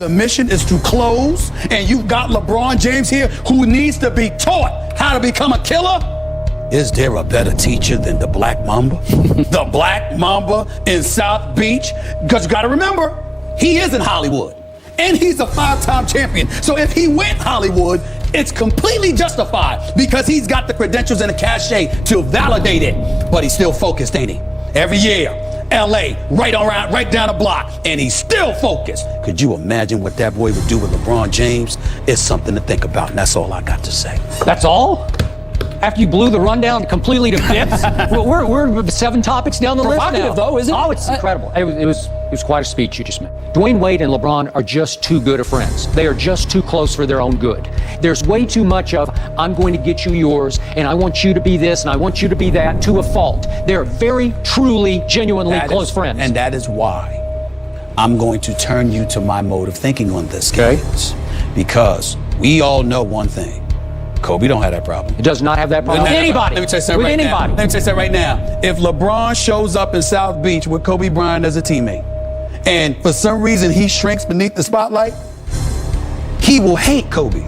The mission is to close, and you've got LeBron James here who needs to be taught how to become a killer. Is there a better teacher than the Black Mamba? The Black Mamba in South Beach? Because you got to remember, he is in Hollywood, and he's a 5-time champion. So if he went Hollywood, it's completely justified because he's got the credentials and the cachet to validate it. But he's still focused, ain't he? Every year, LA, right down the block, and he's still focused. Could you imagine what that boy would do with LeBron James? It's something to think about, and that's all I got to say. That's all? After you blew the rundown completely to bits? we're 7 topics down the list now. Provocative, though, isn't it? Oh, it's incredible. It was quite a speech you just made. Dwayne Wade and LeBron are just too good of friends. They are just too close for their own good. There's way too much of, I'm going to get you yours, and I want you to be this, and I want you to be that, to a fault. They're very, truly, genuinely close friends. And that is why I'm going to turn you to my mode of thinking on this, guys. Because we all know one thing. Kobe don't have that problem. It does not have that problem with anybody. Let me tell you something Let me tell you something right now. If LeBron shows up in South Beach with Kobe Bryant as a teammate, and for some reason he shrinks beneath the spotlight, he will hate Kobe.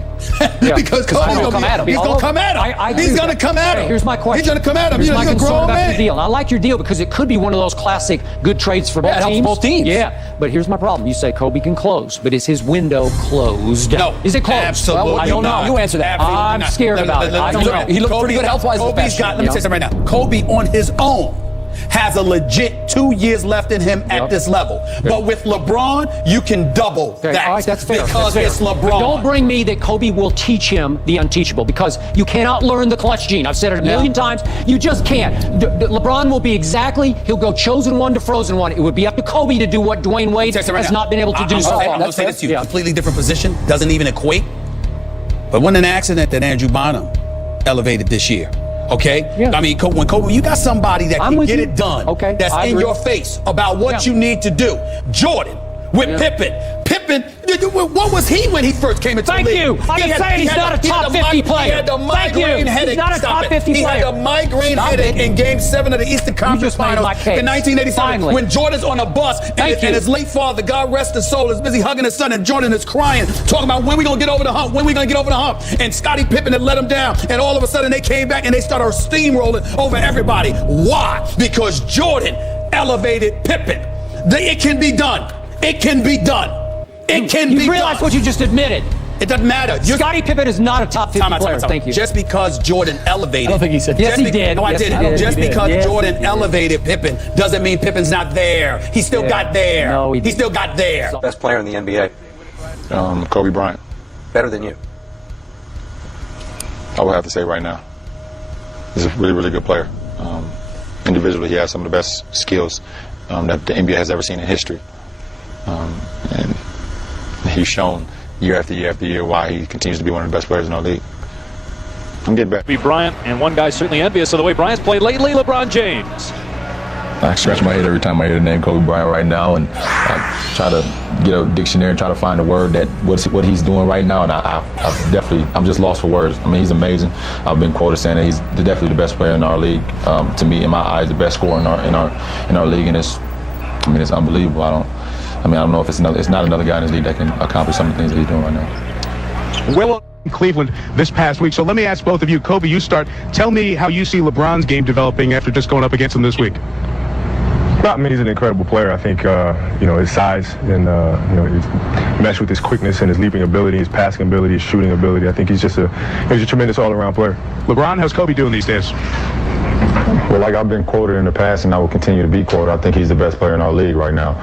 Because Kobe's going to come at him. He's going to come at him. He's going to come at him. Here's my question. He's going to come at him. Here's my He's a concern grown about man. your deal. I like your deal because it could be one of those classic good trades for both teams. Both teams. Yeah, but here's my problem. You say Kobe can close, but is his window closed? No. Is it closed? Absolutely Well, I don't know. You answer that. I'm scared about it. I don't know. He looked pretty good health-wise. Let me tell you something right now. Kobe on his own has a legit 2 years left in him at this level. But with LeBron, you can double that. All right, that's fair. Because it's LeBron. But don't bring me that Kobe will teach him the unteachable, because you cannot learn the clutch gene. I've said it a million times. You just can't. LeBron will be he'll go chosen one to frozen one. It would be up to Kobe to do what Dwayne Wade has not been able to do so far. I'm going to say this to you. Completely different position. Doesn't even equate. But wasn't an accident that Andrew Bonham elevated this year. Okay? Yeah. I mean, when Kobe, you got somebody that can get it done. Okay. That's in your face about what you need to do. Jordan with Pippen. Pippen, what was he when he first came into the league? Thank you. I'm just saying he's not a top 50 player. He had the migraine headache. He's not a top 50 player. He had the migraine headache in Game 7 of the Eastern Conference Finals in 1987 when Jordan's on a bus and his late father, God rest his soul, is busy hugging his son, and Jordan is crying, talking about when we going to get over the hump, when we going to get over the hump. And Scottie Pippen had let him down, and all of a sudden they came back and they started steamrolling over everybody. Why? Because Jordan elevated Pippen. It can be done. It can be done. It can be done. You realize what you just admitted. It doesn't matter. Scottie Pippen is not a top 50 player. Thank you. Just because Jordan elevated. I don't think he said yes, he did. No, I didn't. Just because Jordan elevated Pippen doesn't mean Pippen's not there. He still got there. No, he still got there. Best player in the NBA. Kobe Bryant. Better than you. I would have to say right now. He's a really, really good player. Individually, he has some of the best skills that the NBA has ever seen in history. And he's shown year after year after year why he continues to be one of the best players in our league. I'm getting back. Bryant, and one guy's certainly envious of the way Bryant's played lately, LeBron James. I scratch my head every time I hear the name Kobe Bryant right now, and I try to get a dictionary and try to find a word that what he's doing right now, and I'm just lost for words. I mean, he's amazing. I've been quoted saying that he's definitely the best player in our league. To me, in my eyes, the best scorer in our league, and it's unbelievable. I don't know if it's not another guy in this league that can accomplish some of the things that he's doing right now. Well, in Cleveland this past week. So let me ask both of you. Kobe, you start. Tell me how you see LeBron's game developing after just going up against him this week. I mean, he's an incredible player. I think, his size and, meshed with his quickness and his leaping ability, his passing ability, his shooting ability. I think he's a tremendous all-around player. LeBron, how's Kobe doing these days? Well, like I've been quoted in the past, and I will continue to be quoted, I think he's the best player in our league right now.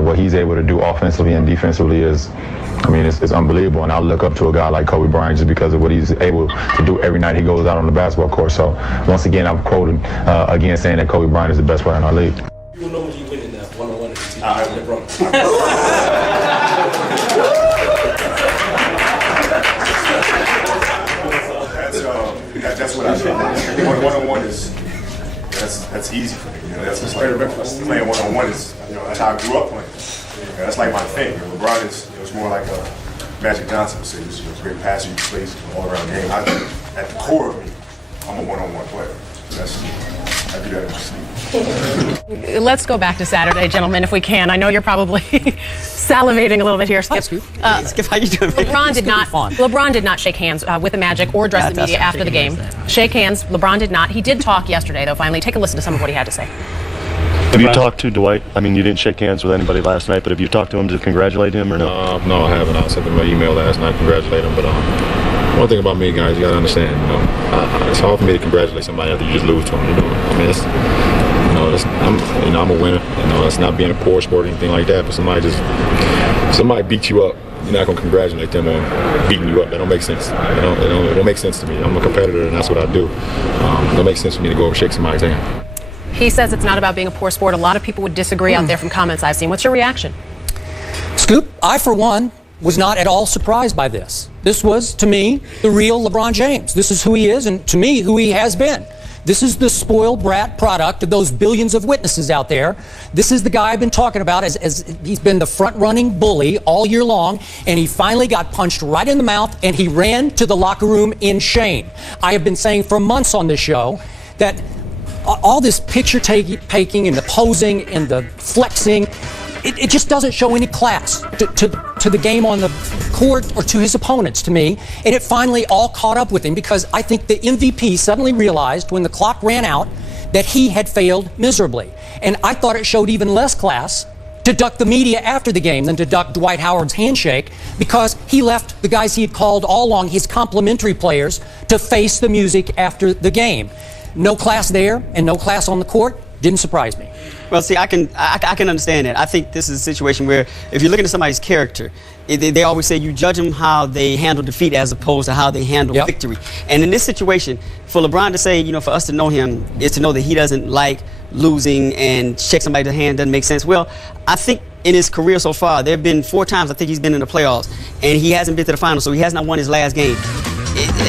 What he's able to do offensively and defensively is, it's unbelievable. And I look up to a guy like Kobe Bryant just because of what he's able to do every night he goes out on the basketball court. So once again, I'm quoted again saying that Kobe Bryant is the best player in our league. You will know when you win in that one-on-one against LeBron. That's what I think. One-on-one is that's easy for me. That's just playing one-on-one is that's how I grew up playing. That's like my thing. LeBron is it's more like a Magic Johnson would say. He's a great passer. He plays all around the game. At the core of me, I'm a one-on-one player. That's I do that in my sleep. Let's go back to Saturday, gentlemen, if we can. I know you're probably salivating a little bit here, Skip. Skip, how you doing? LeBron did not shake hands with the Magic or address the media after the game. Shake hands. LeBron did not. He did talk yesterday, though. Finally, take a listen to some of what he had to say. Have you talked to Dwight? I mean, you didn't shake hands with anybody last night, but have you talked to him to congratulate him or no? No, I haven't. I sent him an email last night, congratulate him. But one thing about me, guys, you gotta understand. It's hard for me to congratulate somebody after you just lose to them. I mean, I'm a winner. It's not being a poor sport or anything like that. But somebody beats you up, you're not gonna congratulate them on beating you up. That don't make sense. It don't make sense to me. I'm a competitor, and that's what I do. It don't make sense for me to go over and shake somebody's hand. He says it's not about being a poor sport. A lot of people would disagree out there from comments I've seen. What's your reaction? Scoop, I, for one, was not at all surprised by this. This was, to me, the real LeBron James. This is who he is, and to me, who he has been. This is the spoiled brat product of those billions of witnesses out there. This is the guy I've been talking about as he's been the front-running bully all year long, and he finally got punched right in the mouth, and he ran to the locker room in shame. I have been saying for months on this show that all this picture taking and the posing and the flexing, it just doesn't show any class to the game on the court or to his opponents, to me. And it finally all caught up with him because I think the MVP suddenly realized when the clock ran out that he had failed miserably. And I thought it showed even less class to duck the media after the game than to duck Dwight Howard's handshake, because he left the guys he had called all along his complimentary players to face the music after the game. No class there and no class on the court didn't surprise me. Well, see, I can understand that. I think this is a situation where if you're looking at somebody's character, they always say you judge them how they handle defeat as opposed to how they handle victory. And in this situation, for LeBron to say, for us to know him is to know that he doesn't like losing and shake somebody's hand doesn't make sense. Well, I think in his career so far, there have been 4 times I think he's been in the playoffs, and he hasn't been to the finals, so he has not won his last game.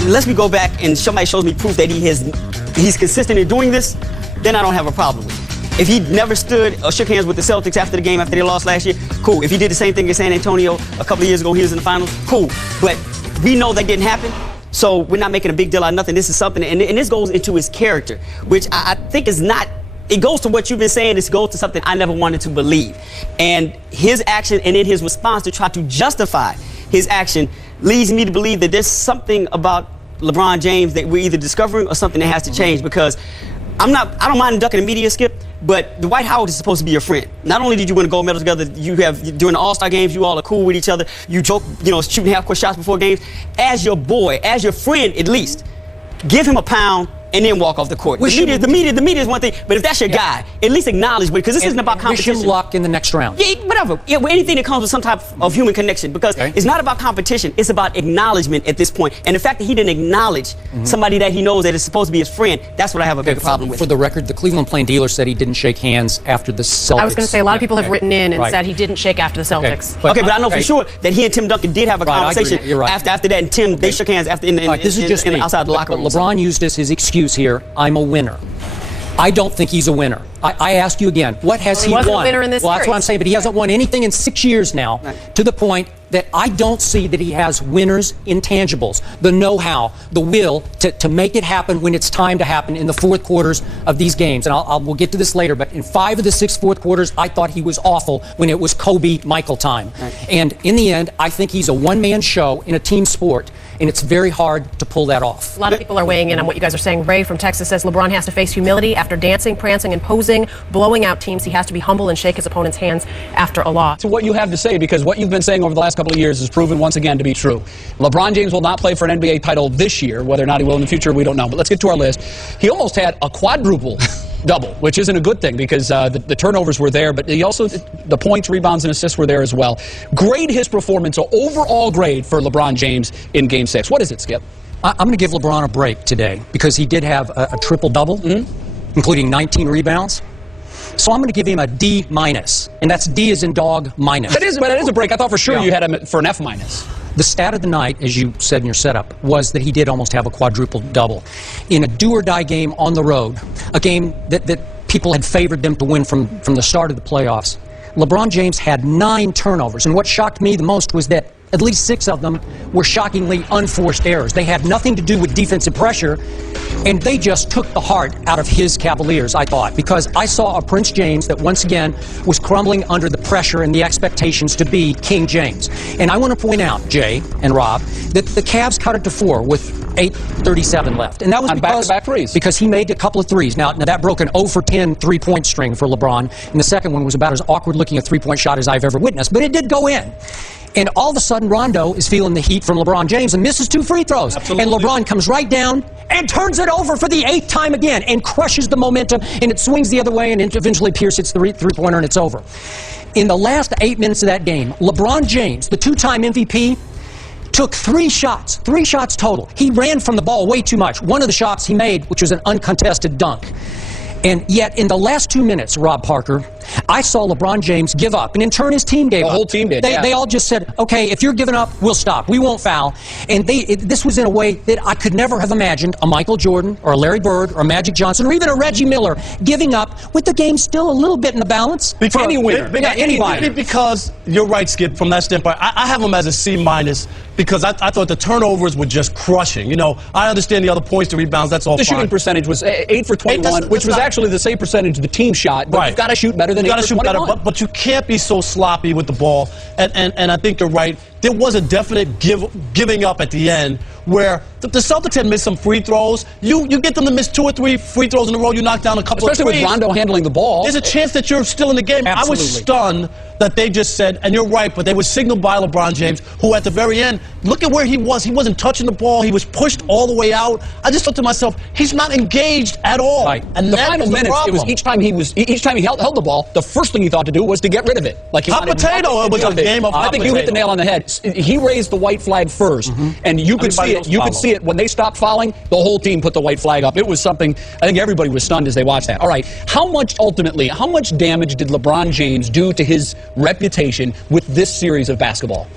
Unless we go back and somebody shows me proof that he's consistent in doing this, then I don't have a problem with it. If he never stood or shook hands with the Celtics after the game after they lost last year, cool. If he did the same thing in San Antonio a couple of years ago, he was in the finals, cool. But we know that didn't happen, so we're not making a big deal out of nothing. This is something, and this goes into his character, which I think is not. It goes to what you've been saying. It goes to something I never wanted to believe. And his action and in his response to try to justify his action leads me to believe that there's something about LeBron James that we're either discovering or something that has to change, because I don't mind ducking the media, Skip, but Dwight Howard is supposed to be your friend. Not only did you win a gold medal together, during the All-Star games, you all are cool with each other. You joke, shooting half-court shots before games. As your boy, as your friend at least, give him a pound and then walk off the court. The media is one thing, but if that's your guy, at least acknowledge, because this isn't about competition. Wish him luck in the next round. Yeah, whatever. Yeah, anything that comes with some type of human connection, because it's not about competition. It's about acknowledgement at this point. And the fact that he didn't acknowledge somebody that he knows that is supposed to be his friend, that's what I have a big problem with. For the record, the Cleveland Plain Dealer said he didn't shake hands after the Celtics. I was going to say, a lot of people have written in and said he didn't shake after the Celtics. Okay, but I know for sure that he and Tim Duncan did have a conversation after that, and Tim, they shook hands after outside the locker room. LeBron used as his excuse here, I'm a winner. I don't think he's a winner. I ask you again, what has he won? He wasn't a winner in this series. That's what I'm saying, but he hasn't won anything in 6 years now, to the point that I don't see that he has winners' intangibles, the know-how, the will to make it happen when it's time to happen in the fourth quarters of these games. And we'll get to this later, but in 5 of the 6 fourth quarters, I thought he was awful when it was Kobe-Michael time. And in the end, I think he's a one-man show in a team sport, and it's very hard to pull that off. A lot of people are weighing in on what you guys are saying. Ray from Texas says LeBron has to face humility after dancing, prancing, and posing, blowing out teams. He has to be humble and shake his opponent's hands after a loss. To what you have to say, because what you've been saying over the last couple of years is proven once again to be true. LeBron James will not play for an NBA title this year. Whether or not he will in the future, we don't know. But let's get to our list. He almost had a quadruple double, which isn't a good thing, because the turnovers were there, but he also, the points, rebounds, and assists were there as well. Grade his performance, so overall grade for LeBron James in Game 6. What is it, Skip? I'm going to give LeBron a break today, because he did have a triple-double, including 19 rebounds. So I'm going to give him a D-, and that's D as in dog minus. That is a break. I thought for sure you had him for an F-. The stat of the night, as you said in your setup, was that he did almost have a quadruple-double. In a do-or-die game on the road, a game that people had favored them to win from the start of the playoffs, LeBron James had 9 turnovers, and what shocked me the most was that at least 6 of them were shockingly unforced errors. They had nothing to do with defensive pressure, and they just took the heart out of his Cavaliers, I thought, because I saw a Prince James that once again was crumbling under the pressure and the expectations to be King James. And I want to point out, Jay and Rob, that the Cavs cut it to 4 with 8:37 left. And that was because he made a couple of threes. Now that broke an 0 for 10 three-point string for LeBron, and the second one was about as awkward looking a three-point shot as I've ever witnessed, but it did go in. And all of a sudden, Rondo is feeling the heat from LeBron James and misses 2 free throws. Absolutely. And LeBron comes right down and turns it over for the 8th time again and crushes the momentum, and it swings the other way, and eventually Pierce hits the three-pointer, and it's over. In the last 8 minutes of that game, LeBron James, the 2-time MVP, took 3 shots total. He ran from the ball way too much. One of the shots he made, which was an uncontested dunk. And yet, in the last 2 minutes, Rob Parker, I saw LeBron James give up, and in turn his team gave up. The whole team did, They all just said, okay, if you're giving up, we'll stop. We won't foul. And this was in a way that I could never have imagined a Michael Jordan or a Larry Bird or a Magic Johnson or even a Reggie Miller giving up with the game still a little bit in the balance. For any winner. Anybody. Because you're right, Skip, from that standpoint. I have him as a C- because I thought the turnovers were just crushing. You know, I understand the other points, the rebounds, that's all the fine. Shooting percentage was 8 for 21, which was actually the same percentage the team shot, but you've got to shoot better than 8 for 21. But you can't be so sloppy with the ball. And I think you're right. There was a definite giving up at the end where the Celtics had missed some free throws. You get them to miss 2 or 3 free throws in a row, you knock down a couple of threes. Especially with Rondo handling the ball. There's a chance that you're still in the game. Absolutely. I was stunned that they just said, and you're right, but they were signaled by LeBron James, who at the very end, look at where he was. He wasn't touching the ball. He was pushed all the way out. I just thought to myself, he's not engaged at all. Right. And the that final was the minutes, problem. it was each time he held the ball, the first thing he thought to do was to get rid of it. Like he hot potato. It was a game of hot I think potato. you hit the nail on the head. He raised the white flag first, and you could see it. You could see it when they stopped fouling. The whole team put the white flag up. It was something. I think everybody was stunned as they watched that. All right, how much damage did LeBron James do to his reputation with this series of basketball?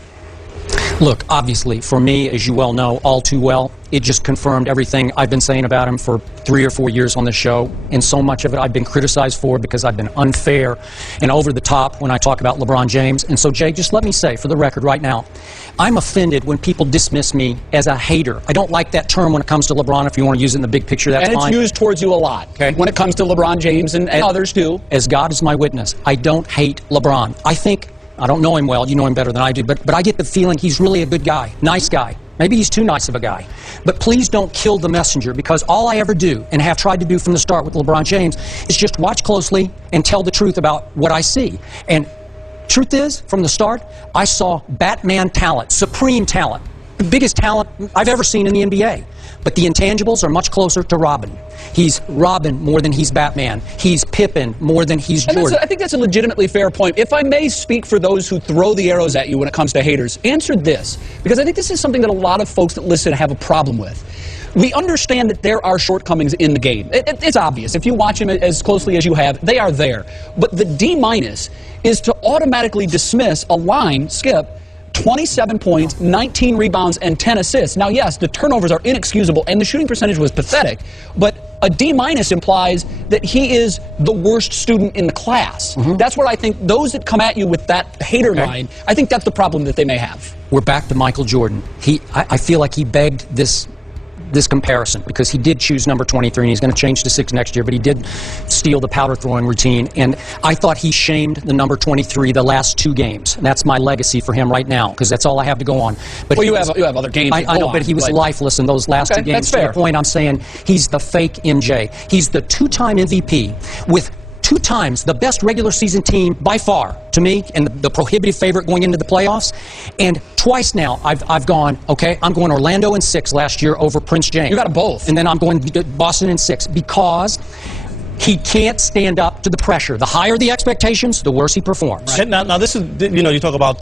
Look, obviously, for me, as you well know, all too well, it just confirmed everything I've been saying about him for 3 or 4 years on the show, and so much of it I've been criticized for because I've been unfair and over the top when I talk about LeBron James. And so, Jay, just let me say, for the record right now, I'm offended when people dismiss me as a hater. I don't like that term when it comes to LeBron. If you want to use it in the big picture, that's fine. And it's used towards you a lot, okay, when it comes to LeBron James and others, too. As God is my witness, I don't hate LeBron. I don't know him well. You know him better than I do. But I get the feeling he's really a good guy, nice guy. Maybe he's too nice of a guy. But please don't kill the messenger, because all I ever do, and have tried to do from the start with LeBron James, is just watch closely and tell the truth about what I see. And truth is, from the start, I saw Batman talent, supreme talent, the biggest talent I've ever seen in the NBA. But the intangibles are much closer to Robin. He's Robin more than he's Batman. He's Pippen more than he's Jordan. I think that's a legitimately fair point. If I may speak for those who throw the arrows at you when it comes to haters, answer this, because I think this is something that a lot of folks that listen have a problem with. We understand that there are shortcomings in the game. It's obvious. If you watch him as closely as you have, they are there. But the D- is to automatically dismiss a line, Skip, 27 points, 19 rebounds, and 10 assists. Now, yes, the turnovers are inexcusable, and the shooting percentage was pathetic, but a D- implies that he is the worst student in the class. That's where I think those that come at you with that hater line, I think that's the problem that they may have. We're back to Michael Jordan. I feel like he begged this comparison, because he did choose number 23, and he's going to change to 6 next year, but he did steal the powder throwing routine, and I thought he shamed the number 23 the last 2 games, and that's my legacy for him right now, because that's all I have to go on. But well, you have other games. I know, but he was lifeless in those last 2 games. That's fair. To the point I'm saying, he's the fake MJ. He's the 2-time MVP with 2 times the best regular season team by far, to me, and the prohibitive favorite going into the playoffs. And twice now I've gone, okay, I'm going Orlando in 6 last year over Prince James. You got them both. And then I'm going Boston in 6, because he can't stand up to the pressure. The higher the expectations, the worse he performs. Right. Now, this is, you talk about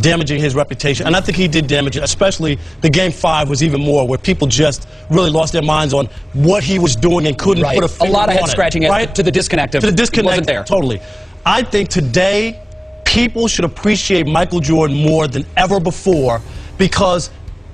damaging his reputation, and I think he did damage it, especially the Game 5 was even more, where people just really lost their minds on what he was doing and couldn't put a finger on it. A lot of head scratching to the disconnect of to the disconnect, wasn't there. Totally. I think today, people should appreciate Michael Jordan more than ever before, because,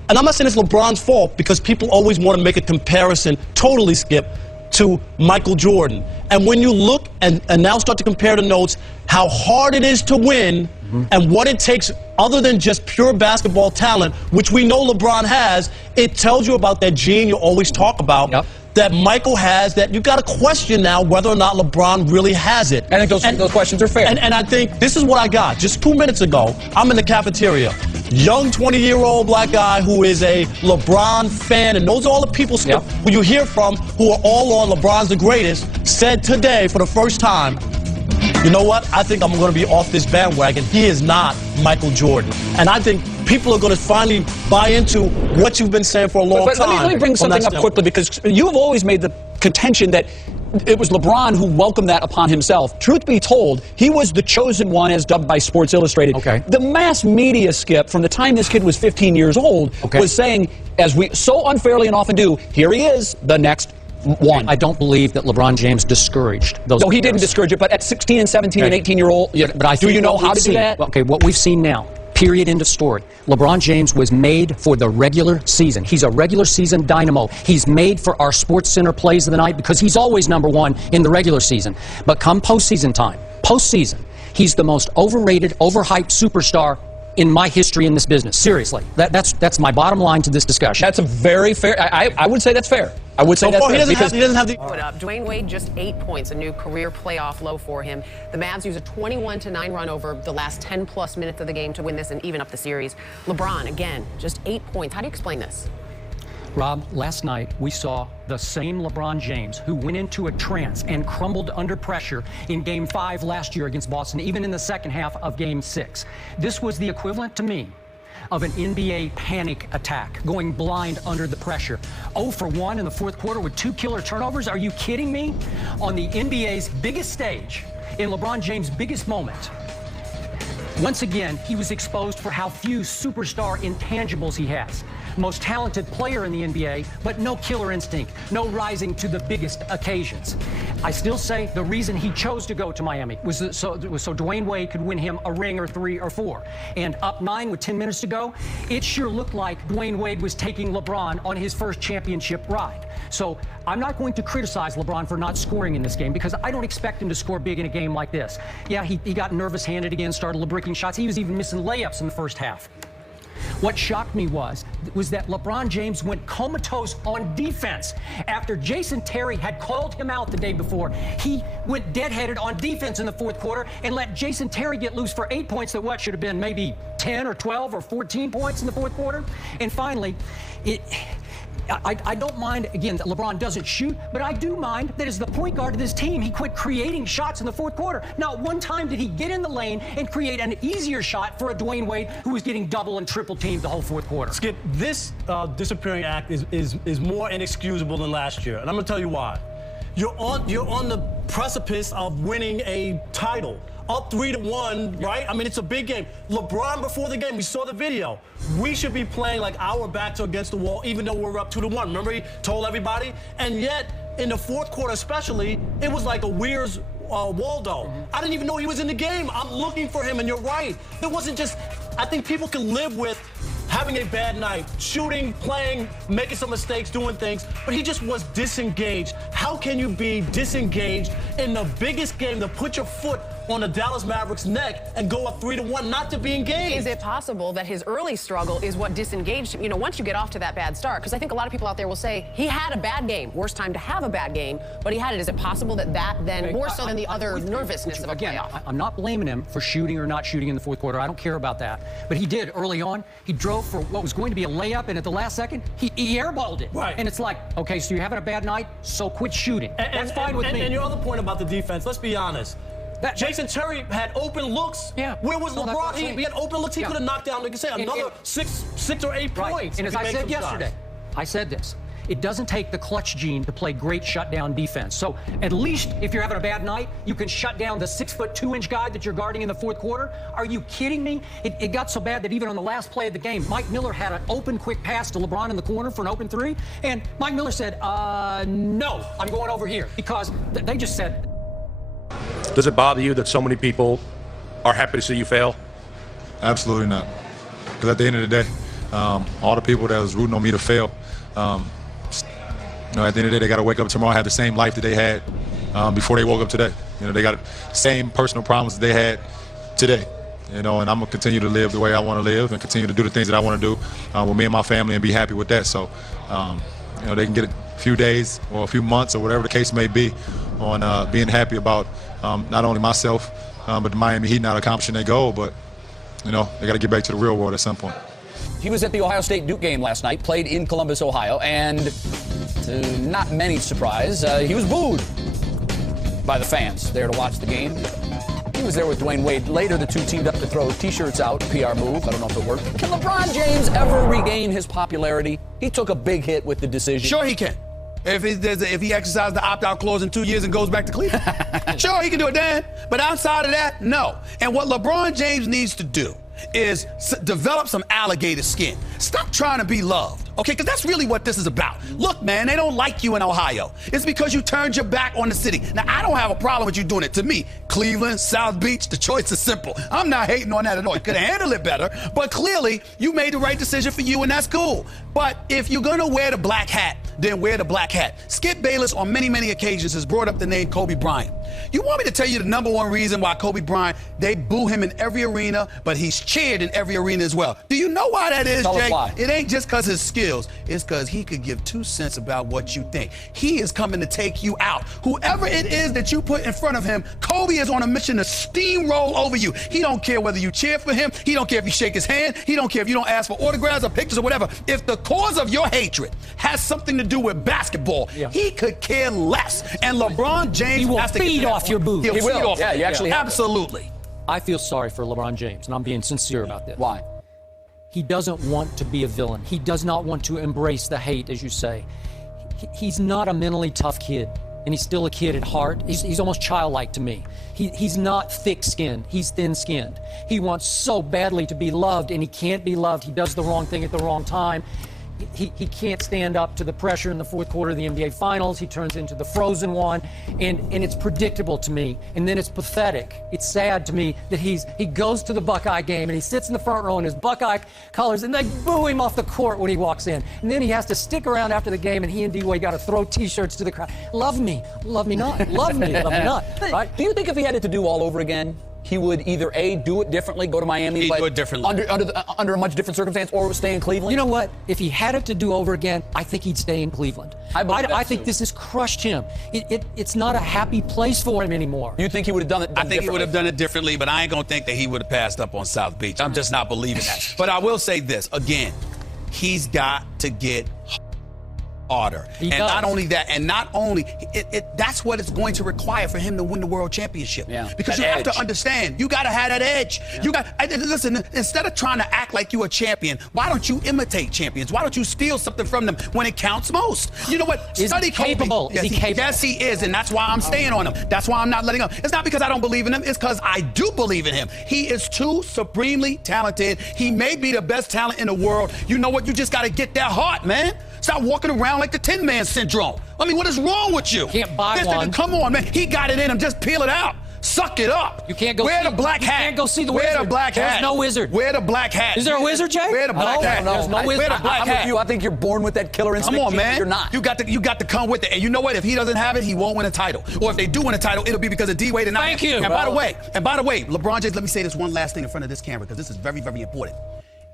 and I'm not saying it's LeBron's fault, because people always want to make a comparison, totally, Skip, to Michael Jordan. And when you look and now start to compare the notes, how hard it is to win and what it takes other than just pure basketball talent, which we know LeBron has, it tells you about that gene you always talk about. That Michael has, that you got to question now whether or not LeBron really has it. I think those questions are fair. And I think this is what I got. Just 2 minutes ago, I'm in the cafeteria. Young 20-year-old black guy who is a LeBron fan, and those are all the people who you hear from who are all on LeBron's the greatest, said today for the first time, you know what? I think I'm going to be off this bandwagon. He is not Michael Jordan. And I think people are going to finally buy into what you've been saying for a long time. Let me bring something up quickly, because you have always made the contention that it was LeBron who welcomed that upon himself. Truth be told, he was the chosen one, as dubbed by Sports Illustrated. The mass media, Skip, from the time this kid was 15 years old, was saying, as we so unfairly and often do, here he is, the next one. I don't believe that LeBron James discouraged those. No, he didn't discourage it, but at 16 and 17 and 18-year-old, do you know how to do that? Okay, what we've seen now, period, end of story. LeBron James was made for the regular season. He's a regular season dynamo. He's made for our Sports Center plays of the night because he's always #1 in the regular season. But come postseason time, he's the most overrated, overhyped superstar in my history in this business. Seriously. That's my bottom line to this discussion. That's a very fair, I would say that's fair. I would say that's fair. He doesn't have the... Dwayne Wade, just 8 points, a new career playoff low for him. The Mavs use a 21-9 run over the last 10-plus minutes of the game to win this and even up the series. LeBron, again, just 8 points. How do you explain this? Rob, last night we saw the same LeBron James who went into a trance and crumbled under pressure in Game 5 last year against Boston, even in the second half of Game 6. This was the equivalent to me of an NBA panic attack, going blind under the pressure. 0 for 1 in the fourth quarter with 2 killer turnovers? Are you kidding me? On the NBA's biggest stage, in LeBron James' biggest moment, once again, he was exposed for how few superstar intangibles he has. Most talented player in the NBA, but no killer instinct, no rising to the biggest occasions. I still say the reason he chose to go to Miami was so Dwayne Wade could win him a ring or 3 or 4. And up 9 with 10 minutes to go, it sure looked like Dwayne Wade was taking LeBron on his first championship ride. So I'm not going to criticize LeBron for not scoring in this game because I don't expect him to score big in a game like this. Yeah, he got nervous-handed again, started bricking shots. He was even missing layups in the first half. What shocked me was that LeBron James went comatose on defense. After Jason Terry had called him out the day before, he went deadheaded on defense in the fourth quarter and let Jason Terry get loose for 8 points that should have been maybe 10 or 12 or 14 points in the fourth quarter. And finally, I don't mind, again, that LeBron doesn't shoot, but I do mind that as the point guard of this team, he quit creating shots in the fourth quarter. Not one time did he get in the lane and create an easier shot for a Dwayne Wade who was getting double and triple teamed the whole fourth quarter. Skip, this disappearing act is more inexcusable than last year, and I'm going to tell you why. You're on the precipice of winning a title. Up 3-1, right? I mean, it's a big game. LeBron, before the game, we saw the video. We should be playing like our backs are against the wall, even though we're up 2-1. Remember, he told everybody? And yet, in the fourth quarter especially, it was like a Weir's Waldo. I didn't even know he was in the game. I'm looking for him, and you're right. It wasn't just... I think people can live with having a bad night, shooting, playing, making some mistakes, doing things, but he just was disengaged. How can you be disengaged in the biggest game to put your foot on the Dallas Mavericks' neck and go up 3-1, not to be engaged? Is it possible that his early struggle is what disengaged him? You know, once you get off to that bad start, because I think a lot of people out there will say he had a bad game, worst time to have a bad game, but he had it. Is it possible that then, more so than the other nervousness of a playoff? I'm not blaming him for shooting or not shooting in the fourth quarter. I don't care about that. But he did early on. He drove for what was going to be a layup, and at the last second, he airballed it. Right. And it's like, okay, so you're having a bad night, so quit shooting. That's fine with me. And your other point about the defense, let's be honest. Jason Terry had open looks. Yeah. Where was LeBron? He had open looks. He could have knocked down, like you say, another six or 8 points. And as I said yesterday, I said this. It doesn't take the clutch gene to play great shutdown defense. So at least if you're having a bad night, you can shut down the 6'2" guy that you're guarding in the fourth quarter. Are you kidding me? It got so bad that even on the last play of the game, Mike Miller had an open quick pass to LeBron in the corner for an open 3. And Mike Miller said, no, I'm going over here. Because they just said. Does it bother you that so many people are happy to see you fail? Absolutely not. Because at the end of the day, all the people that was rooting on me to fail, at the end of the day, they got to wake up tomorrow and have the same life that they had before they woke up today. They got the same personal problems that they had today. And I'm going to continue to live the way I want to live and continue to do the things that I want to do with me and my family and be happy with that. So, they can get a few days or a few months or whatever the case may be on being happy about not only myself, but the Miami Heat not accomplishing their goal, but, they got to get back to the real world at some point. He was at the Ohio State-Duke game last night, played in Columbus, Ohio, and to not many surprise, he was booed by the fans there to watch the game. He was there with Dwayne Wade. Later, the two teamed up to throw T-shirts out, PR move. I don't know if it worked. Can LeBron James ever regain his popularity? He took a big hit with the decision. Sure he can. If he exercises the opt-out clause in 2 years and goes back to Cleveland. Sure, he can do it then. But outside of that, no. And what LeBron James needs to do is develop some alligator skin. Stop trying to be loved, okay? Because that's really what this is about. Look, man, they don't like you in Ohio. It's because you turned your back on the city. Now, I don't have a problem with you doing it. To me, Cleveland, South Beach, the choice is simple. I'm not hating on that at all. You could have handled it better, but clearly, you made the right decision for you, and that's cool. But if you're going to wear the black hat, then wear the black hat. Skip Bayless on many, many occasions has brought up the name Kobe Bryant. You want me to tell you the number one reason why Kobe Bryant, they boo him in every arena, but he's cheered in every arena as well? Do you know why that is, Jay? It ain't just because his skills. It's because he could give 2 cents about what you think. He is coming to take you out. Whoever it is that you put in front of him, Kobe is on a mission to steamroll over you. He don't care whether you cheer for him. He don't care if you shake his hand. He don't care if you don't ask for autographs or pictures or whatever. If the cause of your hatred has something to do with basketball, he could care less. And LeBron James will has to feed off your booze. He will. Yeah, you actually have absolutely. I feel sorry for LeBron James, and I'm being sincere about this. Why? He doesn't want to be a villain. He does not want to embrace the hate, as you say. He's not a mentally tough kid, and he's still a kid at heart. He's almost childlike to me. He's not thick-skinned. He's thin-skinned. He wants so badly to be loved, and he can't be loved. He does the wrong thing at the wrong time. He can't stand up to the pressure in the fourth quarter of the NBA Finals. He turns into the frozen one, and it's predictable to me. And then it's pathetic. It's sad to me that he goes to the Buckeye game and he sits in the front row in his Buckeye colors and they boo him off the court when he walks in. And then he has to stick around after the game, and he and D-Wade got to throw T-shirts to the crowd. Love me not. Love me not. Right? Do you think if he had it to do all over again, he would either A, do it differently, go to Miami, do it differently. under a much different circumstance, or stay in Cleveland? You know what? If he had it to do over again, I think he'd stay in Cleveland. I think this has crushed him. It's not a happy place for him anymore. You think he would have done it? I think he would have done it differently, but I ain't gonna think that he would have passed up on South Beach. I'm just not believing that. But I will say this again: he's got to get harder. Not only that, and not only that's what it's going to require for him to win the world championship. Yeah, because you have to understand, you got to have that edge. Yeah. Listen, instead of trying to act like you're a champion, why don't you imitate champions? Why don't you steal something from them when it counts most? You know what? Study capable. Kobe. Yes, he is, and that's why I'm staying on him. That's why I'm not letting him. It's not because I don't believe in him. It's because I do believe in him. He is too supremely talented. He may be the best talent in the world. You know what? You just got to get that heart, man. Stop walking around like the Tin Man syndrome. I mean, what is wrong with you? Can't buy one. Come on, man. He got it in him. Just peel it out. Suck it up. You can't go. Wear the black hat. You can't go see the wizard. Wear the black hat. There's no wizard. Wear the black hat. Is there a wizard, Jay? Wear the black hat. No, there's no wizard. Wear the black I'm hat. with you. I think you're born with that killer instinct. Come on, man. You're not. You got to come with it. And you know what? If he doesn't have it, he won't win a title. Or if they do win a title, it'll be because of D-Wade and Thank you. And by the way, LeBron James, let me say this one last thing in front of this camera because this is very, very important.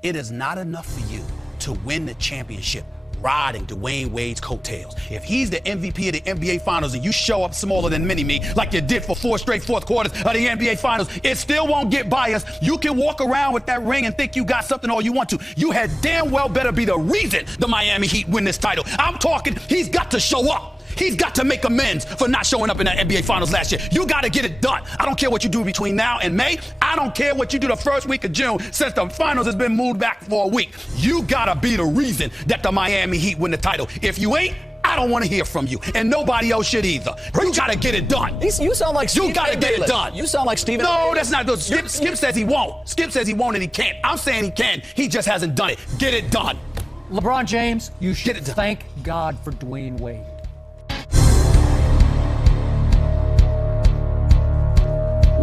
It is not enough for you to win the championship riding Dwayne Wade's coattails. If he's the MVP of the NBA Finals and you show up smaller than Mini-Me like you did for 4 straight fourth quarters of the NBA Finals, it still won't get by us. You can walk around with that ring and think you got something all you want to. You had damn well better be the reason the Miami Heat win this title. I'm talking, he's got to show up. He's got to make amends for not showing up in that NBA Finals last year. You got to get it done. I don't care what you do between now and May. I don't care what you do the first week of June since the Finals has been moved back for a week. You got to be the reason that the Miami Heat win the title. If you ain't, I don't want to hear from you, and nobody else should either. You got to get it done. You sound like Stephen. You got to get it done. You sound like Stephen. No, that's not good. Skip says he won't. Skip says he won't and he can't. I'm saying he can. He just hasn't done it. Get it done. LeBron James, you should thank God for Dwayne Wade.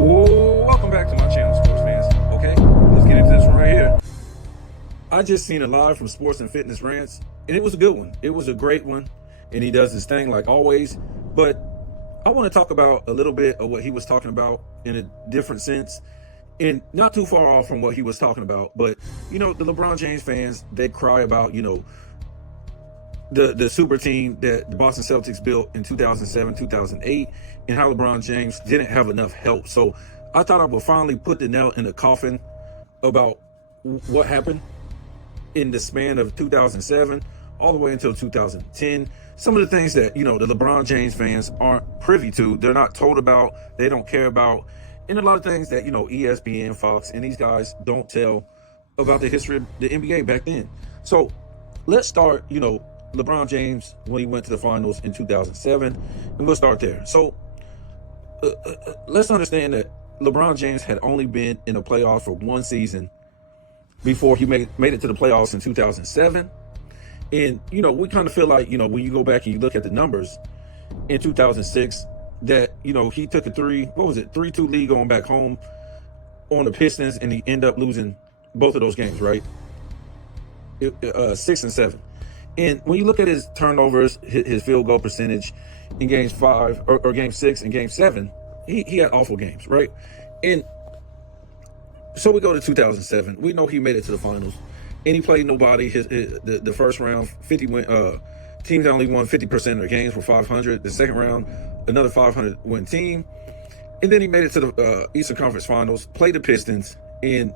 Welcome back to my channel, sports fans. Okay, let's get into this one right here. I just seen it live from Sports and Fitness Rants, and it was a good one. It was a great one. and he does his thing like always. But I want to talk about a little bit of what he was talking about in a different sense, and not too far off from what he was talking about. But, you know, the LeBron James fans, they cry about, you know, the super team that the Boston Celtics built in 2007, 2008, and how LeBron James didn't have enough help. So I thought I would finally put the nail in the coffin about what happened in the span of 2007 all the way until 2010. Some of the things that, you know, the LeBron James fans aren't privy to, they're not told about, they don't care about, and a lot of things that, you know, ESPN, Fox, and these guys don't tell about the history of the NBA back then. So let's start, you know, LeBron James when he went to the finals in 2007, and we'll start there. So let's understand that LeBron James had only been in the playoffs for one season before he made it to the playoffs in 2007. And, you know, we kind of feel like, you know, when you go back and you look at the numbers in 2006, that, you know, he took a 3-2 lead going back home on the Pistons, and he ended up losing both of those games, right? 6 and 7. And when you look at his turnovers, his field goal percentage in games 5 or game 6 and game 7, he had awful games, right? And so we go to 2007. We know he made it to the finals, and he played nobody. The first round, 50 win. Teams only won 50% of their games for 500. The second round, another 500 win team, and then he made it to the Eastern Conference Finals. Played the Pistons, and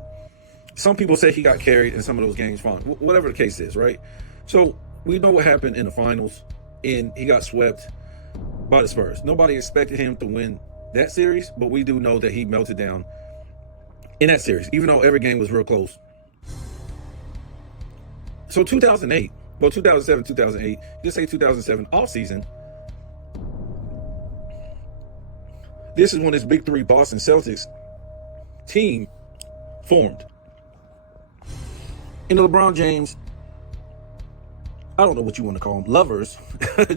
some people say he got carried in some of those games. Fine, whatever the case is, right? So we know what happened in the finals, and he got swept by the Spurs. Nobody expected him to win that series, but we do know that he melted down in that series, even though every game was real close. So 2007, 2008, just say 2007 offseason, this is when this big three Boston Celtics team formed. And LeBron James, I don't know what you want to call them, lovers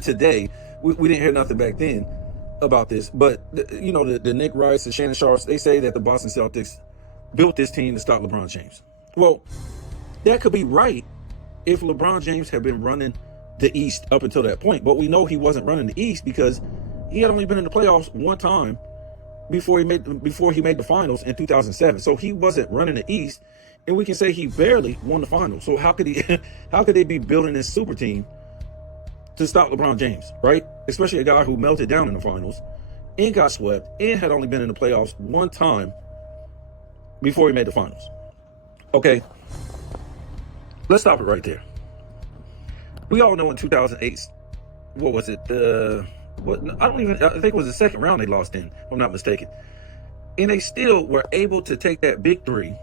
today. We didn't hear nothing back then about this, but you know, the Nick Rice, the Shannon Sharps, they say that the Boston Celtics built this team to stop LeBron James. Well, that could be right if LeBron James had been running the East up until that point, but we know he wasn't running the East because he had only been in the playoffs one time before he made the finals in 2007. So he wasn't running the East, and we can say he barely won the finals. So how could they be building this super team to stop LeBron James, right? Especially a guy who melted down in the finals and got swept and had only been in the playoffs one time before he made the finals. Okay, let's stop it right there. We all know in 2008, what was it? I think it was the second round they lost in, if I'm not mistaken. And they still were able to take that big three,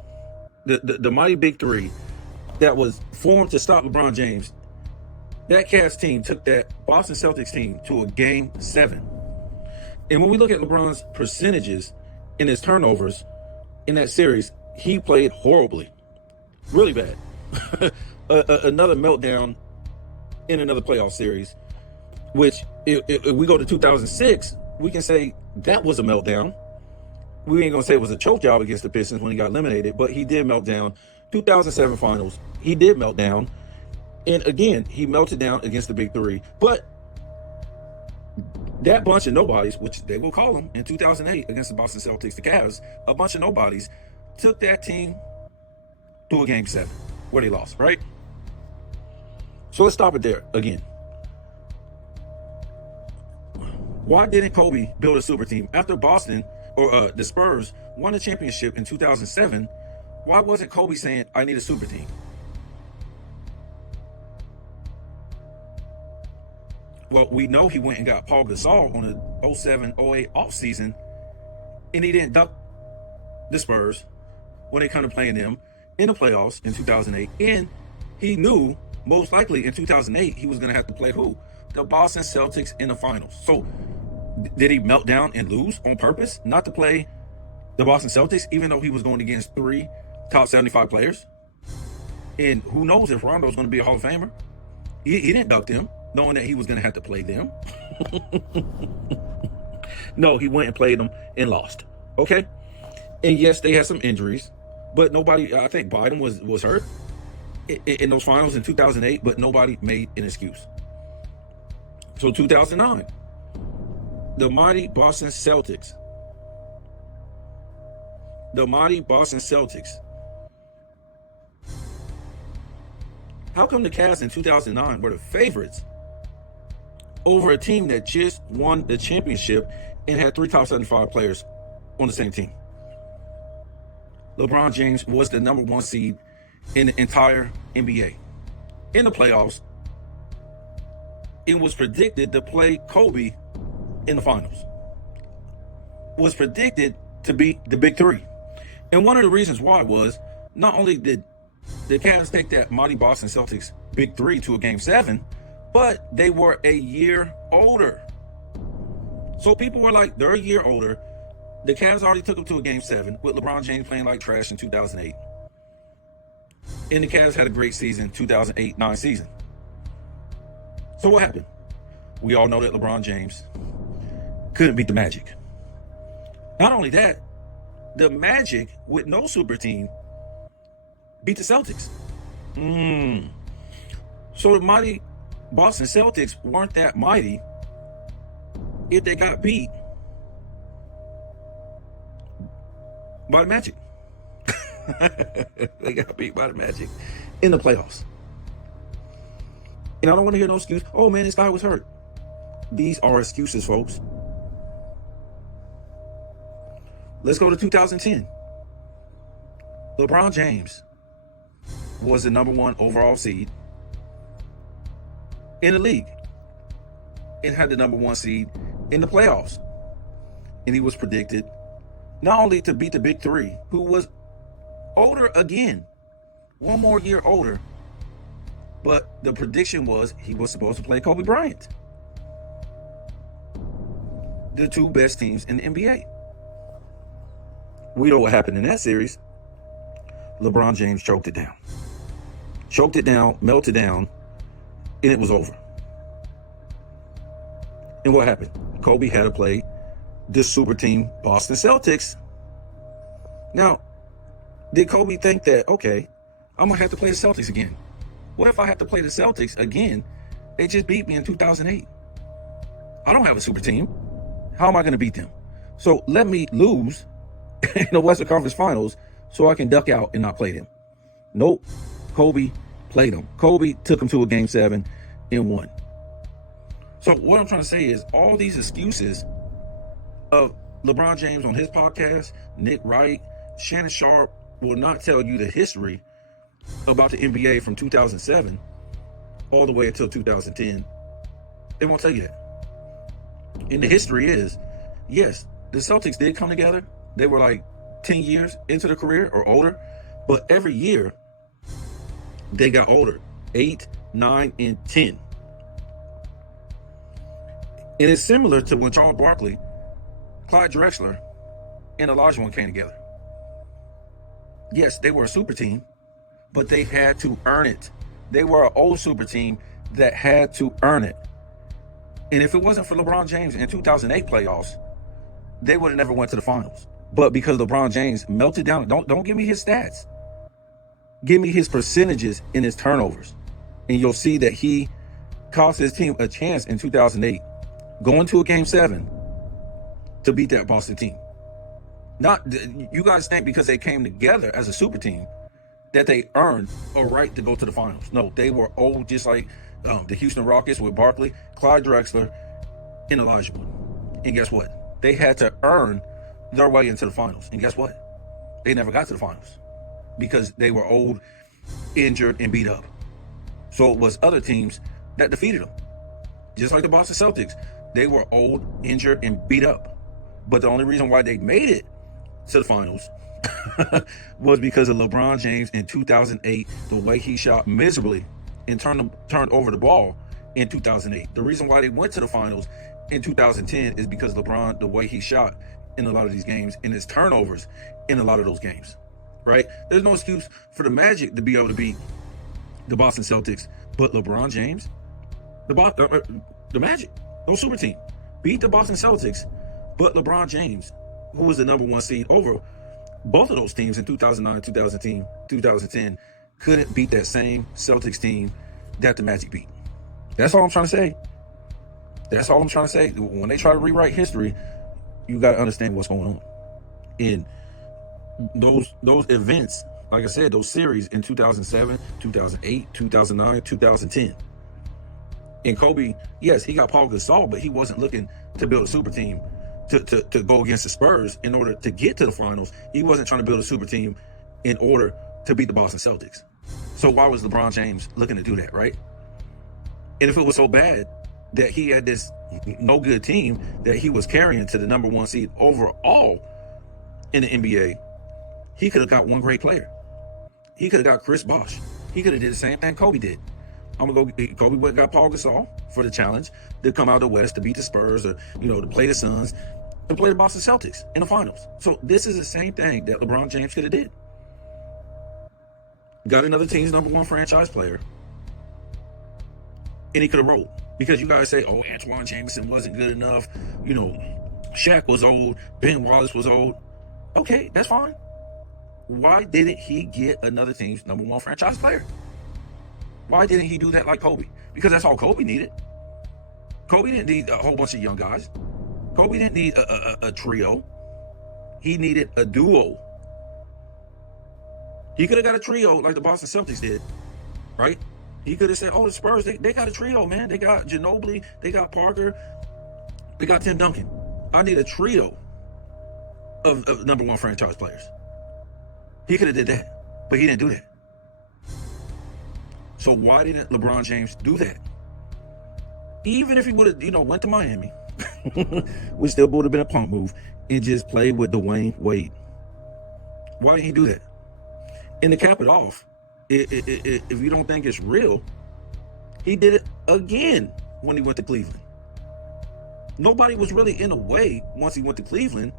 the mighty big three that was formed to stop LeBron James. That Cavs team took that Boston Celtics team to a game 7. And when we look at LeBron's percentages in his turnovers in that series, he played horribly, really bad. Another meltdown in another playoff series, which if we go to 2006, we can say that was a meltdown. We ain't gonna say it was a choke job against the Pistons when he got eliminated, but he did melt down. 2007 finals, he did melt down. And again, he melted down against the big three. But that bunch of nobodies, which they will call them in 2008 against the Boston Celtics, the Cavs, a bunch of nobodies took that team to a game 7 where they lost, right? So let's stop it there again. Why didn't Kobe build a super team after Boston or the Spurs won the championship in 2007? Why wasn't Kobe saying, I need a super team? Well, we know he went and got Paul Gasol on the 07-08 offseason, and he didn't duck the Spurs when they come to playing them in the playoffs in 2008. And he knew most likely in 2008 he was going to have to play who? The Boston Celtics in the finals. So did he melt down and lose on purpose not to play the Boston Celtics, even though he was going against 3 top 75 players? And who knows if Rondo's going to be a Hall of Famer? He didn't duck them, knowing that he was going to have to play them. No, he went and played them and lost. Okay? And yes, they had some injuries, but nobody, I think Biden was hurt in those finals in 2008, but nobody made an excuse. So 2009, the mighty Boston Celtics. The mighty Boston Celtics. How come the Cavs in 2009 were the favorites over a team that just won the championship and had 3 top 75 players on the same team? LeBron James was the number 1 seed in the entire NBA. In the playoffs, it was predicted to play Kobe in the finals. Was predicted to beat the Big Three. And one of the reasons why was not only did the Cavs take that mighty Boston Celtics Big Three to a Game 7, but they were a year older. So people were like, they're a year older. The Cavs already took them to a Game 7 with LeBron James playing like trash in 2008. And the Cavs had a great season, 2008-9 season. So what happened? We all know that LeBron James couldn't beat the Magic. Not only that, the Magic with no super team beat the Celtics. So the mighty Boston Celtics weren't that mighty if they got beat by the Magic. They got beat by the Magic in the playoffs. And I don't want to hear no excuse. Oh man, this guy was hurt. These are excuses, folks. Let's go to 2010. LeBron James was the number 1 overall seed in the league and had the number 1 seed in the playoffs. And he was predicted not only to beat the Big Three, who was older again, 1 more year older, but the prediction was he was supposed to play Kobe Bryant. The 2 best teams in the NBA. We know what happened in that series. LeBron James choked it down. Choked it down, melted down, and it was over. And what happened? Kobe had to play the super team Boston Celtics. Now, did Kobe think that, okay, I'm going to have to play the Celtics again? What if I have to play the Celtics again? They just beat me in 2008. I don't have a super team. How am I going to beat them? So let me lose in the Western Conference Finals so I can duck out and not play them. Nope. Kobe played them. Kobe took them to a Game 7 and won. So what I'm trying to say is all these excuses of LeBron James on his podcast, Nick Wright, Shannon Sharp will not tell you the history about the NBA from 2007 all the way until 2010. They won't tell you that. And the history is, yes, the Celtics did come together. They were like 10 years into their career or older, but every year they got older, 8, 9, and 10. And it's similar to when Charles Barkley, Clyde Drexler, and Olajuwon came together. Yes, they were a super team, but they had to earn it. They were an old super team that had to earn it. And if it wasn't for LeBron James in 2008 playoffs, they would have never went to the finals. But because LeBron James melted down, don't give me his stats. Give me his percentages in his turnovers. And you'll see that he cost his team a chance in 2008, going to a Game 7 to beat that Boston team. Not, you guys think because they came together as a super team that they earned a right to go to the finals. No, they were old, just like the Houston Rockets with Barkley, Clyde Drexler, and Olajuwon. And guess what? They had to earn their way into the finals. And guess what? They never got to the finals because they were old, injured, and beat up. So it was other teams that defeated them. Just like the Boston Celtics. They were old, injured, and beat up. But the only reason why they made it to the finals was because of LeBron James in 2008, the way he shot miserably and turned over the ball in 2008. The reason why they went to the finals in 2010 is because LeBron, the way he shot in a lot of these games, and his turnovers in a lot of those games, right? There's no excuse for the Magic to be able to beat the Boston Celtics, but LeBron James, the Magic, no super team, beat the Boston Celtics, but LeBron James, who was the number 1 seed over both of those teams in 2009, 2010, couldn't beat that same Celtics team that the Magic beat. That's all I'm trying to say. That's all I'm trying to say. When they try to rewrite history, you got to understand what's going on. In those events, like I said, those series in 2007, 2008, 2009, 2010. And Kobe, yes, he got Paul Gasol, but he wasn't looking to build a super team to go against the Spurs in order to get to the finals. He wasn't trying to build a super team in order to beat the Boston Celtics. So why was LeBron James looking to do that, right? And if it was so bad that he had this no good team that he was carrying to the number 1 seed overall in the NBA, he could have got one great player. He could have got Chris Bosh. He could have did the same thing Kobe did. Kobe would have got Paul Gasol for the challenge to come out of the West to beat the Spurs, or to play the Suns and play the Boston Celtics in the finals. So this is the same thing that LeBron James could have did. Got another team's number 1 franchise player, and he could have rolled. Because you guys say, oh, Antoine Jameson wasn't good enough. Shaq was old. Ben Wallace was old. Okay, that's fine. Why didn't he get another team's number 1 franchise player? Why didn't he do that like Kobe? Because that's all Kobe needed. Kobe didn't need a whole bunch of young guys. Kobe didn't need a trio. He needed a duo. He could have got a trio like the Boston Celtics did, right? He could have said, oh, the Spurs, they got a trio, man. They got Ginobili, they got Parker, they got Tim Duncan. I need a trio of number 1 franchise players. He could have did that, but he didn't do that. So why didn't LeBron James do that? Even if he would have, went to Miami, which still would have been a pump move, and just played with Dwayne Wade. Why didn't he do that? And to cap it off, if you don't think it's real, he did it again when he went to Cleveland. Nobody was really in the way once he went to Cleveland,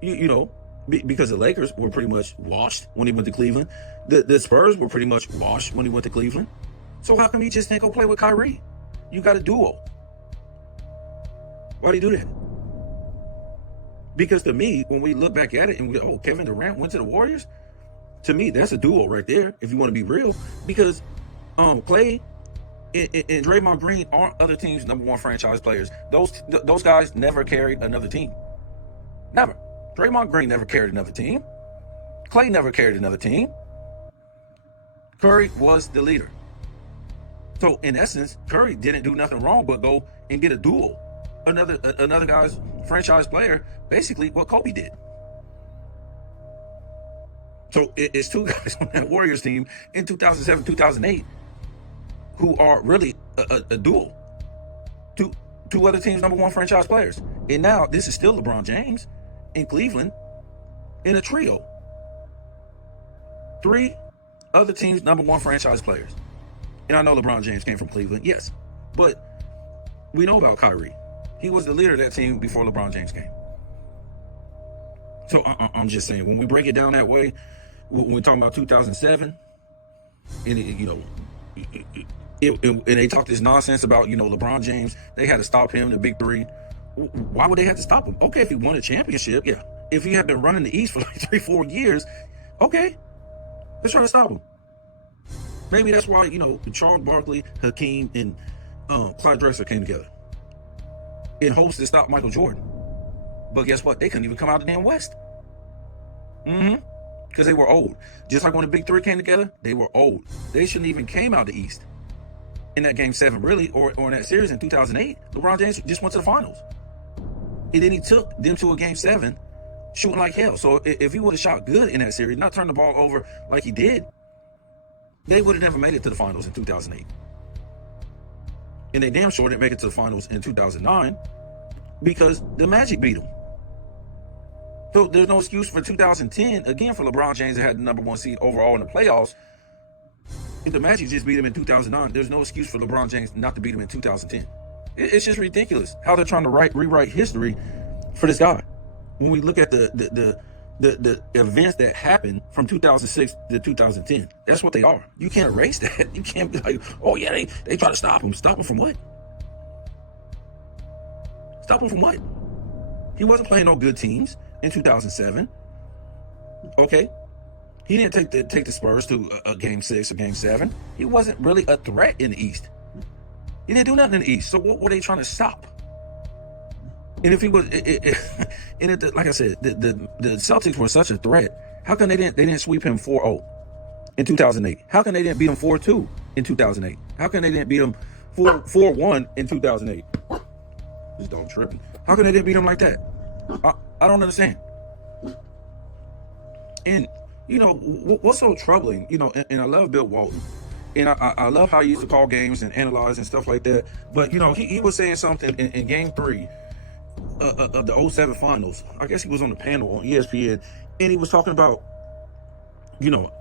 because the Lakers were pretty much washed when he went to Cleveland. The Spurs were pretty much washed when he went to Cleveland. So how come he just didn't go play with Kyrie? You got a duo. Why did he do that? Because to me, when we look back at it and we go, oh, Kevin Durant went to the Warriors, to me, that's a duo right there, if you want to be real. Because Clay and Draymond Green aren't other teams' number 1 franchise players. Those guys never carried another team. Never. Draymond Green never carried another team. Clay never carried another team. Curry was the leader. So in essence, Curry didn't do nothing wrong but go and get a duo. Another guy's franchise player, basically what Kobe did. So it's 2 guys on that Warriors team in 2007, 2008 who are really a duo. Two other teams' number 1 franchise players. And now this is still LeBron James in Cleveland in a trio. 3 other teams' number 1 franchise players. And I know LeBron James came from Cleveland, yes. But we know about Kyrie. He was the leader of that team before LeBron James came. So I'm just saying, when we break it down that way, when we're talking about 2007, and and they talk this nonsense about, LeBron James, they had to stop him, the big 3. Why would they have to stop him? Okay, if he won a championship, yeah. If he had been running the East for like 3-4 years, okay, let's try to stop him. Maybe that's why, Charles Barkley, Hakeem, and Clyde Drexler came together in hopes to stop Michael Jordan. But guess what? They couldn't even come out of the damn West. Because they were old. Just like when the big 3 came together, they were old. They shouldn't even came out the East. In that game 7, really, or in that series in 2008, LeBron James just went to the finals. And then he took them to a game 7, shooting like hell. So if he would have shot good in that series, not turned the ball over like he did, they would have never made it to the finals in 2008. And they damn sure didn't make it to the finals in 2009 because the Magic beat them. So there's no excuse for 2010, again, for LeBron James that had the number 1 seed overall in the playoffs. If the Magic just beat him in 2009, there's no excuse for LeBron James not to beat him in 2010. It's just ridiculous how they're trying to rewrite history for this guy. When we look at the events that happened from 2006 to 2010, that's what they are. You can't erase that. You can't be like, oh yeah, they try to stop him. Stop him from what? Stop him from what? He wasn't playing no good teams in 2007. Okay, he didn't take the Spurs to a game 6 or game 7. He wasn't really a threat in the East. He didn't do nothing in the East. So what were they trying to stop? And if he was, like I said, the Celtics were such a threat. How come they didn't sweep him 4-0 in 2008? How come they didn't beat him 4-2 in 2008? How come they didn't beat him 4-1 in 2008? This dog tripping. How come they didn't beat him like that? I don't understand. And you know what's so troubling, you know, and I love Bill Walton, and I love how he used to call games and analyze and stuff like that. But you know, he was saying something in Game 3 of the 07 Finals. I guess he was on the panel on ESPN, and he was talking about, you know,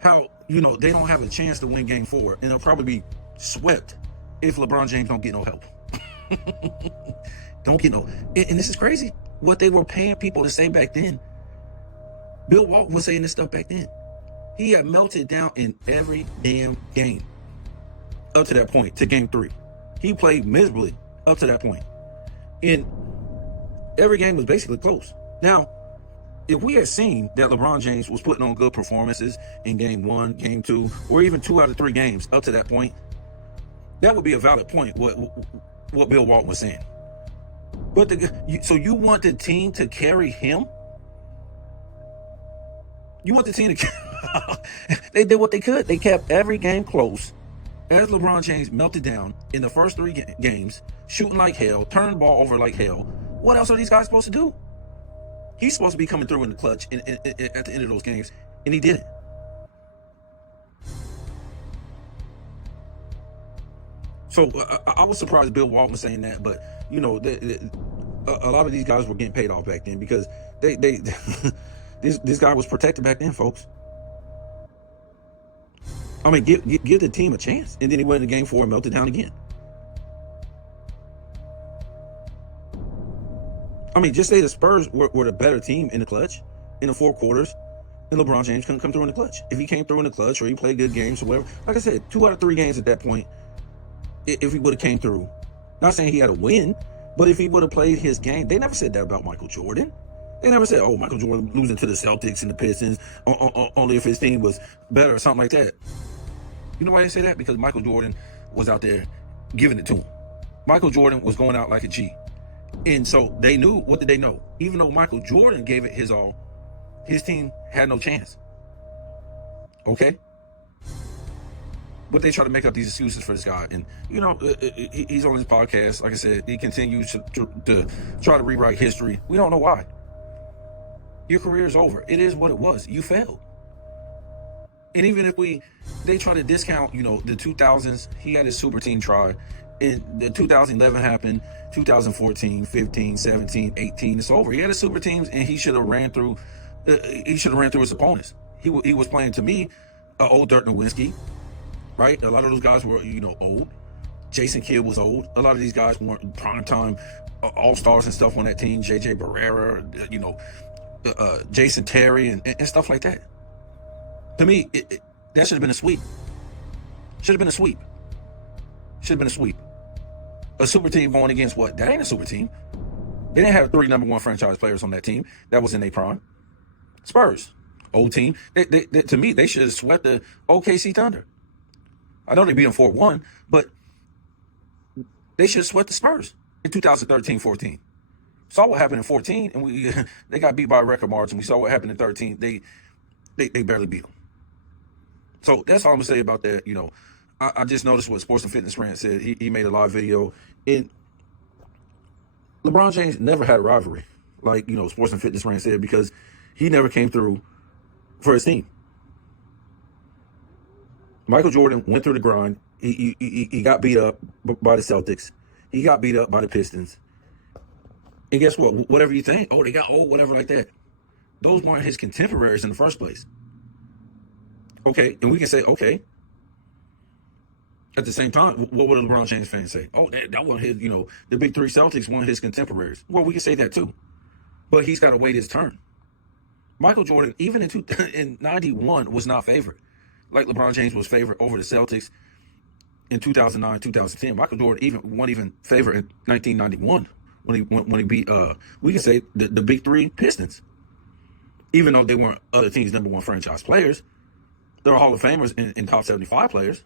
how, you know, they don't have a chance to win Game 4, and they'll probably be swept if LeBron James don't get no help. Don't get no. And this is crazy. What they were paying people to say back then. Bill Walton was saying this stuff back then. He had melted down in every damn game up to that point, to Game 3. He played miserably up to that point. And every game was basically close. Now, if we had seen that LeBron James was putting on good performances in Game 1, Game 2, or even 2 out of 3 games up to that point, that would be a valid point, what Bill Walton was saying. But so you want the team to carry him? You want the team to they did what they could. They kept every game close as LeBron James melted down in the first 3 games, shooting like hell, turning the ball over like hell. What else are these guys supposed to do? He's supposed to be coming through in the clutch at the end of those games, and he didn't. So I was surprised Bill Walton was saying that, but you know, a lot of these guys were getting paid off back then because they this guy was protected back then, folks. I mean, give the team a chance, and then he went into Game 4 and melted down again. I mean, just say the Spurs were the better team in the clutch in the 4 quarters, and LeBron James couldn't come through in the clutch. If he came through in the clutch or he played good games or whatever, like I said, 2 out of 3 games at that point, if he would have came through, not saying he had a win, but if he would have played his game, they never said that about Michael Jordan. They never said, oh, Michael Jordan losing to the Celtics and the Pistons only if his team was better or something like that. You know why they say that? Because Michael Jordan was out there giving it to him. Michael Jordan was going out like a G. And so they knew, what did they know? Even though Michael Jordan gave it his all, his team had no chance. Okay? But they try to make up these excuses for this guy. And, you know, he's on his podcast. Like I said, he continues to try to rewrite history. We don't know why. Your career is over. It is what it was. You failed. And even if they try to discount, you know, the 2000s, he had his super team try. And the 2011 happened, 2014, 15, 17, 18, it's over. He had his super teams, and he should have ran through his opponents. He was playing, to me, old Dirk Nowitzki, right? A lot of those guys were, you know, old. Jason Kidd was old. A lot of these guys weren't primetime all-stars and stuff on that team. J.J. Barrera, you know, Jason Terry and stuff like that. To me, that should have been a sweep. Should have been a sweep. Should have been a sweep. A super team going against what? That ain't a super team. They didn't have 3 number 1 franchise players on that team. That was in their prime. Spurs, old team. To me, they should have swept the OKC Thunder. I know they beat them 4-1, but they should have swept the Spurs in 2013-14. Saw what happened in 14, and they got beat by a record margin. We saw what happened in 13. They barely beat them. So that's all I'm gonna say about that. You know, I just noticed what Sports and Fitness Rant said. He made a live video, and LeBron James never had a rivalry, like, you know, Sports and Fitness Rant said, because he never came through for his team. Michael Jordan went through the grind. He got beat up by the Celtics. He got beat up by the Pistons. And guess what? Whatever you think, oh, they got old, whatever like that. Those weren't his contemporaries in the first place. Okay, and we can say, okay. At the same time, what would LeBron James fans say? Oh, that wasn't his, you know, the big 3 Celtics weren't his contemporaries. Well, we can say that too. But he's got to wait his turn. Michael Jordan, even in 91, was not favored. Like LeBron James was favored over the Celtics in 2009, 2010. Michael Jordan wasn't even favored in 1991 when he beat, we can say, the big 3 Pistons. Even though they weren't other teams' number 1 franchise players, they're Hall of Famers and top 75 players.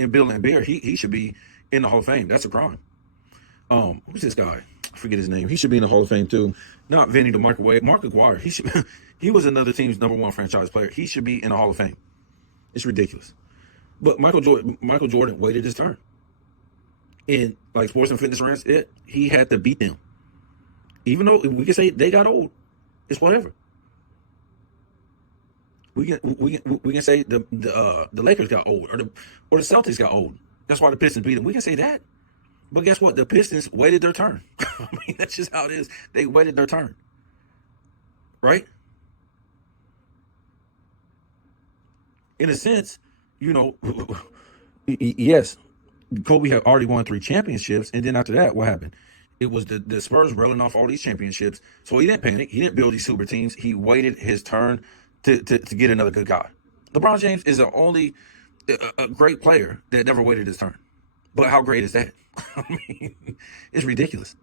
And Bill Laimbeer, he should be in the Hall of Fame. That's a crime. Who's this guy? I forget his name. He should be in the Hall of Fame too. Not Vinny the Microwave. Mark Aguirre. He was another team's #1 franchise player. He should be in the Hall of Fame. It's ridiculous. But Michael Jordan waited his turn. And like Sports and Fitness Rants, he had to beat them. Even though we can say they got old, it's whatever. We can say the Lakers got old or the Celtics got old. That's why the Pistons beat them. We can say that. But guess what? The Pistons waited their turn. I mean, that's just how it is. They waited their turn. Right? In a sense, yes, Kobe had already won 3 championships, and then after that, what happened? It was the Spurs rolling off all these championships. So he didn't panic. He didn't build these super teams. He waited his turn to get another good guy. LeBron James is the only a great player that never waited his turn. But how great is that? I mean, it's ridiculous.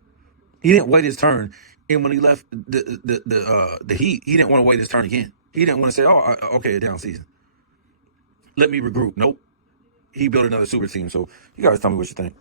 He didn't wait his turn, and when he left the Heat, he didn't want to wait his turn again. He didn't want to say, okay, down season. Let me regroup. Nope. He built another super team. So you guys tell me what you think.